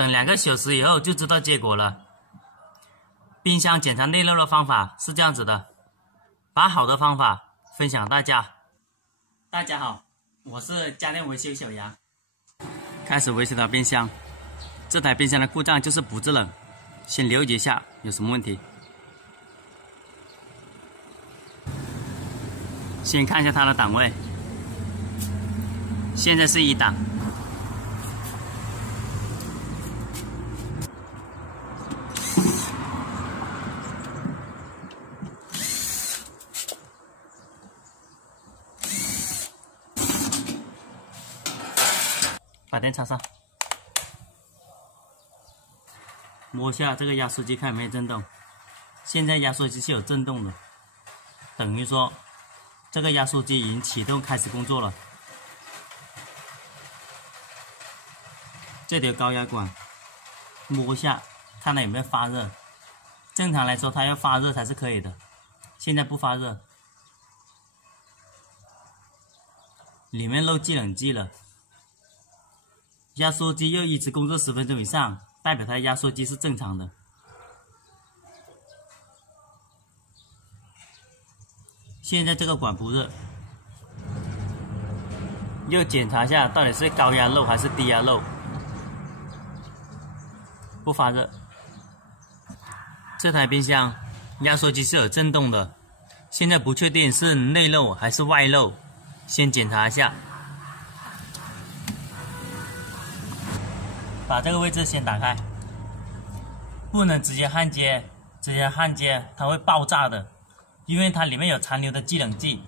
等2个小时以后就知道结果了。冰箱检查内漏的方法是这样子的，把好的方法分享大家。大家好，我是家电维修小杨。开始维修的冰箱，这台冰箱的故障就是不制冷，先了解一下有什么问题。先看一下它的档位，现在是1档。把电插上，摸一下这个压缩机看有没有震动。现在压缩机是有震动的，等于说这个压缩机已经启动开始工作了。这条高压管摸一下，看它有没有发热。正常来说它要发热才是可以的，现在不发热，里面漏制冷剂了。压缩机要一直工作10分钟以上，代表它压缩机是正常的。现在这个管不热，又检查一下到底是高压漏还是低压漏，不发热。这台冰箱压缩机是有震动的，现在不确定是内漏还是外漏，先检查一下。把这个位置先打开，不能直接焊接，直接焊接它会爆炸的，因为它里面有残留的制冷剂。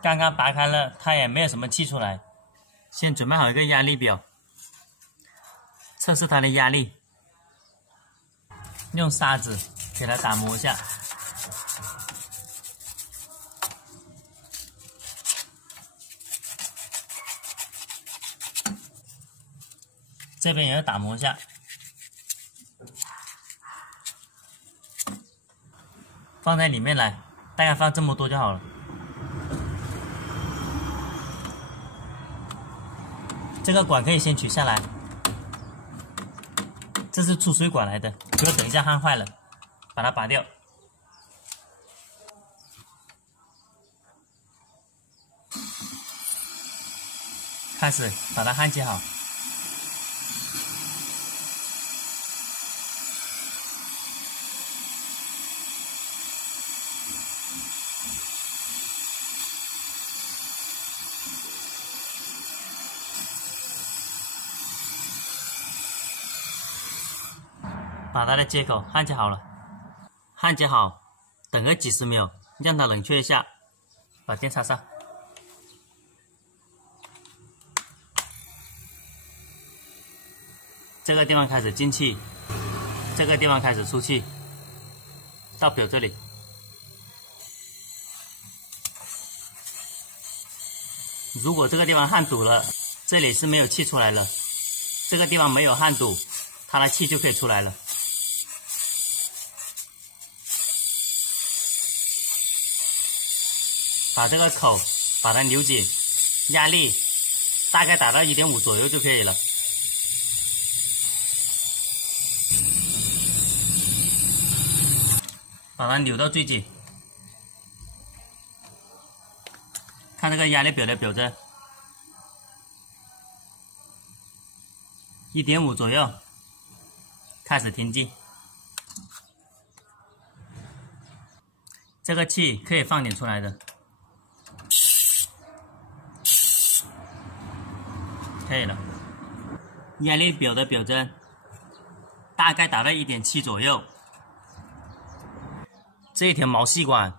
刚刚拔开了，它也没有什么气出来。先准备好一个压力表，测试它的压力。用砂纸给它打磨一下。这边也要打磨一下。放在里面来，大概放这么多就好了。这个管可以先取下来，这是出水管来的，不要等一下焊坏了，把它拔掉。开始把它焊接好。把它的接口焊接好了，焊接好，等个几十秒，让它冷却一下，把电插上。这个地方开始进气，这个地方开始出气，到表这里。如果这个地方焊堵了，这里是没有气出来了，这个地方没有焊堵，它的气就可以出来了。把这个口把它扭紧，压力大概打到 1.5 左右就可以了。把它扭到最紧，看这个压力表的表针 1.5 左右，开始停机。这个气可以放点出来的。可以了，压力表的表针大概达到 1.7 左右。这一条毛细管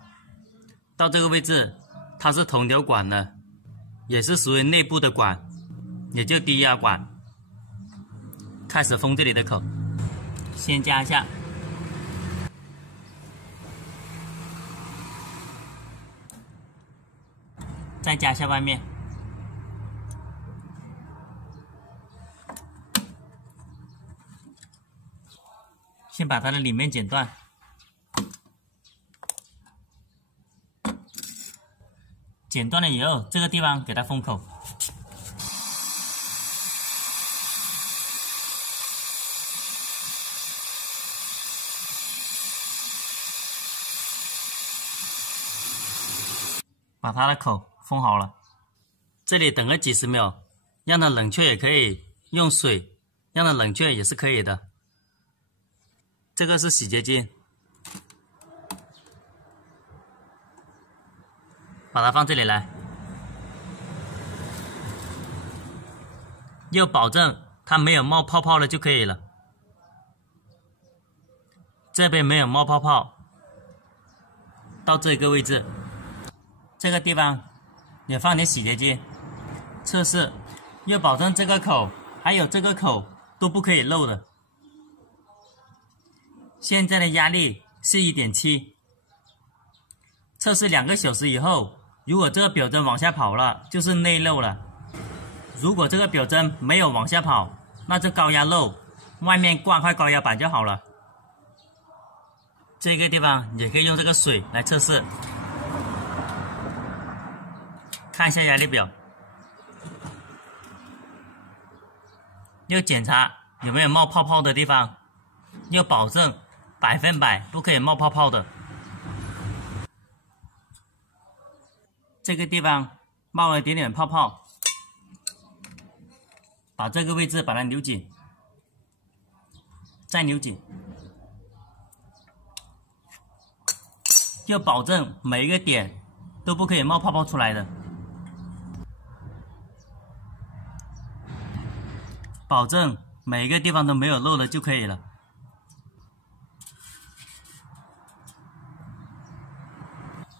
到这个位置，它是同条管的，也是属于内部的管，也就低压管。开始封这里的口，先加一下，再加一下外面，先把它的里面剪断，剪断了以后，这个地方给它封口。把它的口封好了，这里等个几十秒，让它冷却也可以，用水让它冷却也是可以的。这个是洗洁精，把它放这里来，要保证它没有冒泡泡了就可以了。这边没有冒泡泡，到这个位置。这个地方也放点洗洁精，测试，要保证这个口还有这个口都不可以漏的。现在的压力是 1.7， 测试2个小时以后，如果这个表针往下跑了，就是内漏了；如果这个表针没有往下跑，那就高压漏，外面挂块高压板就好了。这个地方也可以用这个水来测试。看一下压力表，要检查有没有冒泡泡的地方，要保证100%不可以冒泡泡的。这个地方冒了一点点泡泡，把这个位置把它扭紧，再扭紧，要保证每一个点都不可以冒泡泡出来的。保证每一个地方都没有漏了就可以了。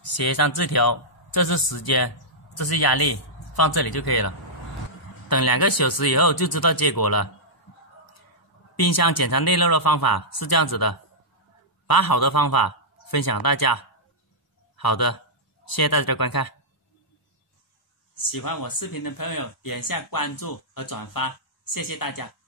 写上字条，这是时间，这是压力，放这里就可以了。等2个小时以后就知道结果了。冰箱检查内漏的方法是这样子的，把好的方法分享大家。好的，谢谢大家的观看。喜欢我视频的朋友点一下关注和转发。谢谢大家。